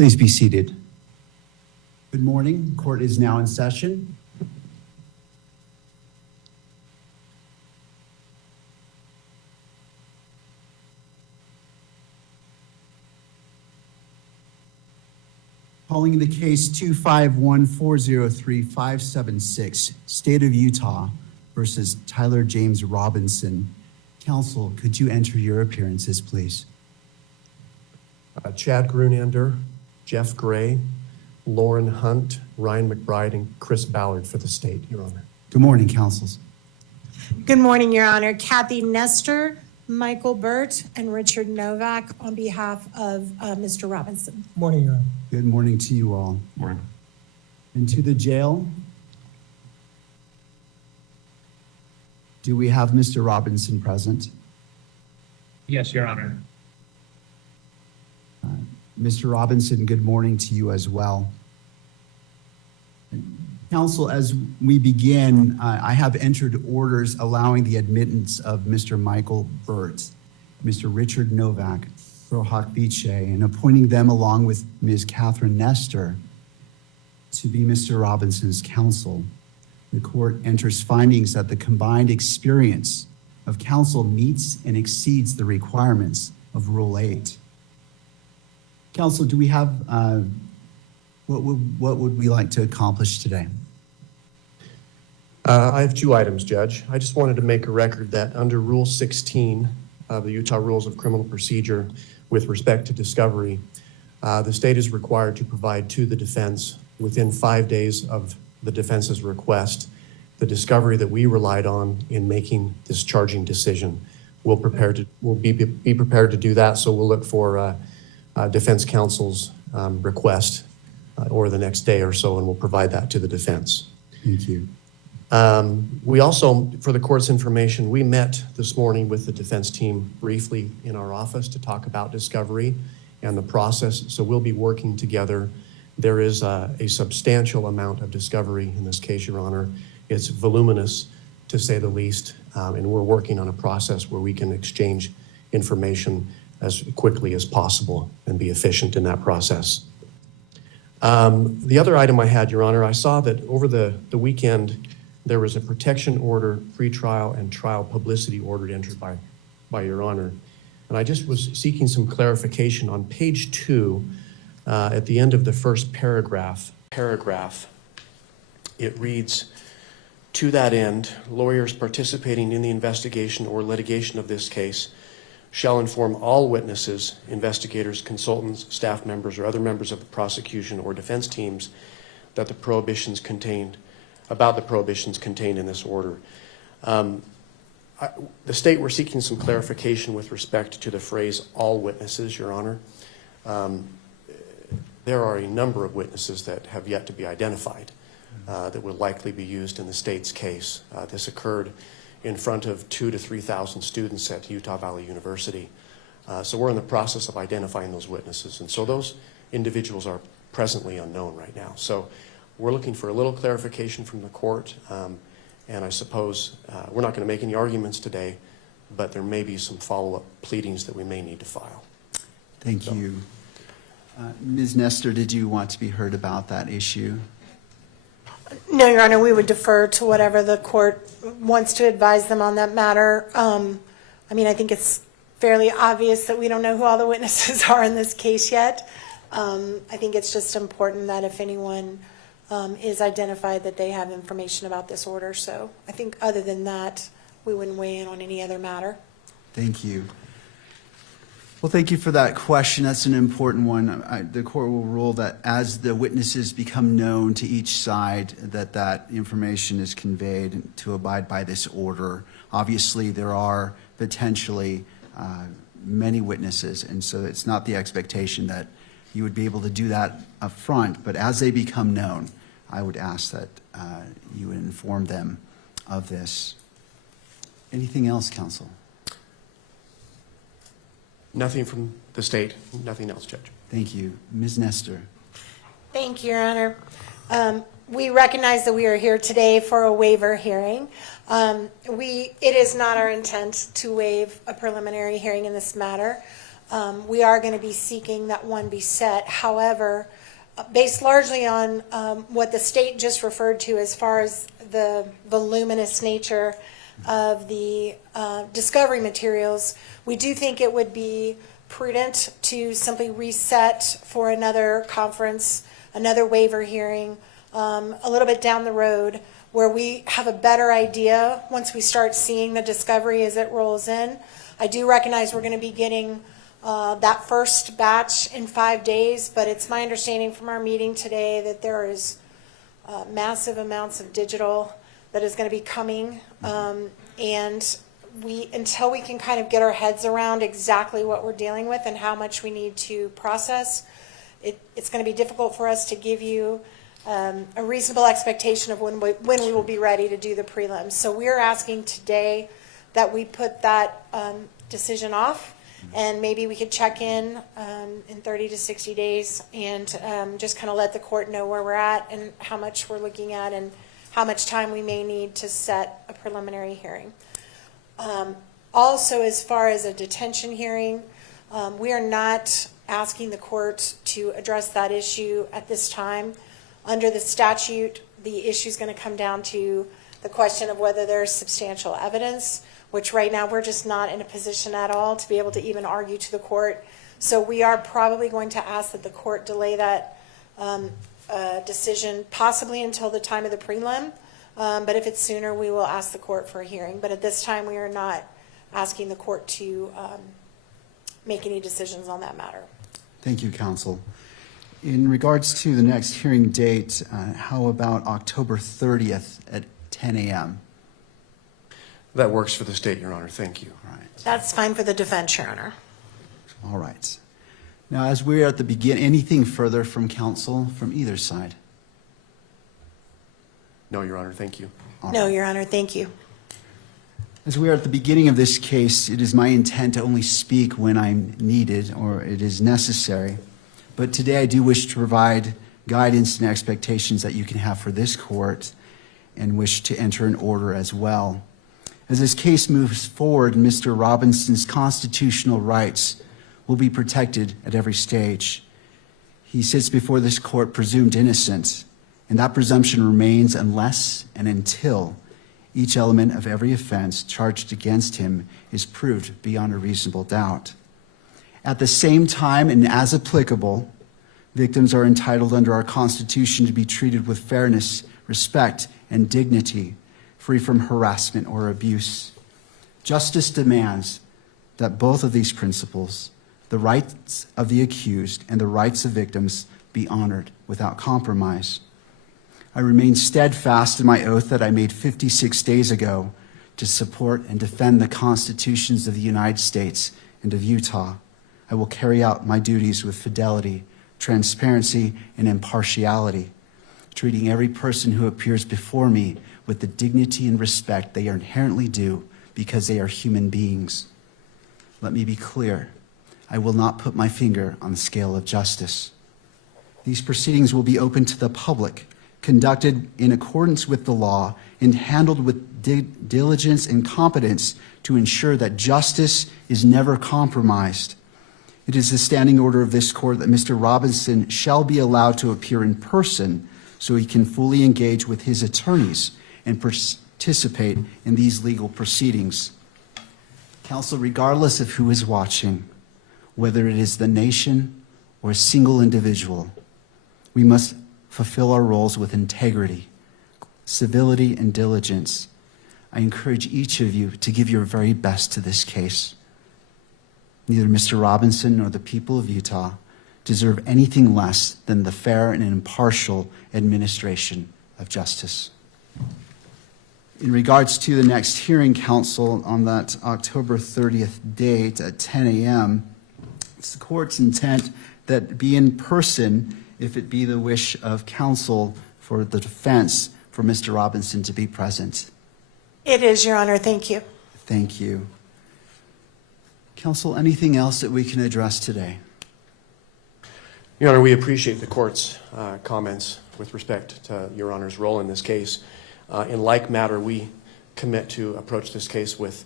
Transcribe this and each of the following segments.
Please be seated. Good morning. Court is now in session. Calling the case 251403576, State of Utah versus Tyler James Robinson. Counsel, could you enter your appearances, please? Chad Grunander, Jeff Gray, Lauren Hunt, Ryan McBride, and Chris Ballard for the state, Your Honor. Good morning, counsels. Good morning, Your Honor. Kathy Nestor, Michael Burt, and Richard Novak on behalf of Mr. Robinson. Morning, Your Honor. Good morning to you all. Morning. And to the jail, do we have Mr. Robinson present? Yes, Your Honor. Mr. Robinson, good morning to you as well. Counsel, as we begin, I have entered orders allowing the admittance of Mr. Michael Burt, Mr. Richard Novak, Rohak Viche, and appointing them along with Ms. Catherine Nestor to be Mr. Robinson's counsel. The court enters findings that the combined experience of counsel meets and exceeds the requirements of Rule 8. Counsel, do we have, what would we like to accomplish today? I have two items, Judge. I just wanted to make a record that under Rule 16 of the Utah Rules of Criminal Procedure with respect to discovery, the state is required to provide to the defense within 5 days of the defense's request the discovery that we relied on in making this charging decision. We'll be prepared to do that, so we'll look for defense counsel's request or the next day or so, and we'll provide that to the defense. Thank you. We also, for the court's information, we met this morning with the defense team briefly in our office to talk about discovery and the process, so we'll be working together. There is a substantial amount of discovery in this case, Your Honor. It's voluminous, to say the least, and we're working on a process where we can exchange information as quickly as possible and be efficient in that process. The other item I had, Your Honor, I saw that over the weekend there was a protection order, pretrial, and trial publicity order entered by Your Honor. And I just was seeking some clarification on page 2, at the end of the first paragraph, it reads, "To that end, lawyers participating in the investigation or litigation of this case shall inform all witnesses, investigators, consultants, staff members, or other members of the prosecution or defense teams that the prohibitions contained in this order." The state were seeking some clarification with respect to the phrase "all witnesses," Your Honor. There are a number of witnesses that have yet to be identified that will likely be used in the state's case. This occurred in front of 2,000 to 3,000 students at Utah Valley University. So we're in the process of identifying those witnesses. And so those individuals are presently unknown right now. So we're looking for a little clarification from the court. And I suppose we're not going to make any arguments today, but there may be some follow-up pleadings that we may need to file. Thank you. Ms. Nestor, did you want to be heard about that issue? No, Your Honor, we would defer to whatever the court wants to advise them on that matter. I mean, I think it's fairly obvious that we don't know who all the witnesses are in this case yet. I think it's just important that if anyone is identified that they have information about this order. So I think other than that, we wouldn't weigh in on any other matter. Thank you. Well, thank you for that question. That's an important one. The court will rule that as the witnesses become known to each side, that information is conveyed to abide by this order. Obviously, there are potentially many witnesses, and so it's not the expectation that you would be able to do that up front, but as they become known, I would ask that you would inform them of this. Anything else, counsel? Nothing from the state, nothing else, Judge. Thank you. Ms. Nestor. Thank you, Your Honor. We recognize that we are here today for a waiver hearing. It is not our intent to waive a preliminary hearing in this matter. we are going to be seeking that one be set. However, based largely on what the state just referred to as far as the voluminous nature of the discovery materials, we do think it would be prudent to simply reset for another conference, another waiver hearing, a little bit down the road, where we have a better idea once we start seeing the discovery as it rolls in. I do recognize we're going to be getting that first batch in 5 days, but it's my understanding from our meeting today that there is massive amounts of digital that is going to be coming, and until we can kind of get our heads around exactly what we're dealing with and how much we need to process, it's going to be difficult for us to give you a reasonable expectation of when we will be ready to do the prelims. So we're asking today that we put that decision off, and maybe we could check in 30 to 60 days and just kind of let the court know where we're at and how much we're looking at and how much time we may need to set a preliminary hearing. Also, as far as a detention hearing, we are not asking the court to address that issue at this time. Under the statute, the issue is going to come down to the question of whether there's substantial evidence, which right now we're just not in a position at all to be able to even argue to the court. So we are probably going to ask that the court delay that decision possibly until the time of the prelim. But if it's sooner, we will ask the court for a hearing. But at this time, we are not asking the court to make any decisions on that matter. Thank you, counsel. In regards to the next hearing date, how about October 30th at 10 a.m.? That works for the state, Your Honor. Thank you. All right. That's fine for the defense, Your Honor. All right. Now, as we're at the beginning, anything further from counsel from either side? No, Your Honor. Thank you. All No, right. Your Honor, thank you. As we are at the beginning of this case, it is my intent to only speak when I'm needed or it is necessary. But today I do wish to provide guidance and expectations that you can have for this court and wish to enter an order as well. As this case moves forward, Mr. Robinson's constitutional rights will be protected at every stage. He sits before this court presumed innocent, and that presumption remains unless and until each element of every offense charged against him is proved beyond a reasonable doubt. At the same time, and as applicable, victims are entitled under our Constitution to be treated with fairness, respect, and dignity, free from harassment or abuse. Justice demands that both of these principles, the rights of the accused and the rights of victims, be honored without compromise. I remain steadfast in my oath that I made 56 days ago to support and defend the constitutions of the United States and of Utah. I will carry out my duties with fidelity, transparency, and impartiality, treating every person who appears before me with the dignity and respect they are inherently due because they are human beings. Let me be clear. I will not put my finger on the scale of justice. These proceedings will be open to the public, conducted in accordance with the law, and handled with diligence and competence to ensure that justice is never compromised. It is the standing order of this court that Mr. Robinson shall be allowed to appear in person so he can fully engage with his attorneys and participate in these legal proceedings. Counsel, regardless of who is watching, whether it is the nation or a single individual, we must fulfill our roles with integrity, civility, and diligence. I encourage each of you to give your very best to this case. Neither Mr. Robinson nor the people of Utah deserve anything less than the fair and impartial administration of justice. In regards to the next hearing, counsel, on that October 30th date at 10 a.m., it's the court's intent that be in person if it be the wish of counsel for the defense for Mr. Robinson to be present. It is, Your Honor. Thank you. Thank you. Counsel, anything else that we can address today? Your Honor, we appreciate the court's comments with respect to Your Honor's role in this case. In like matter, we commit to approach this case with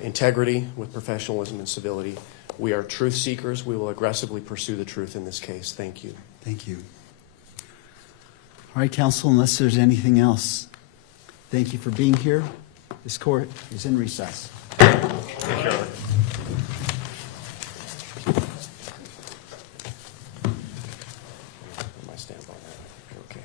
integrity, with professionalism and civility. We are truth seekers. We will aggressively pursue the truth in this case. Thank you. Thank you. All right, counsel, unless there's anything else, thank you for being here. This court is in recess. My stamp on that. Okay.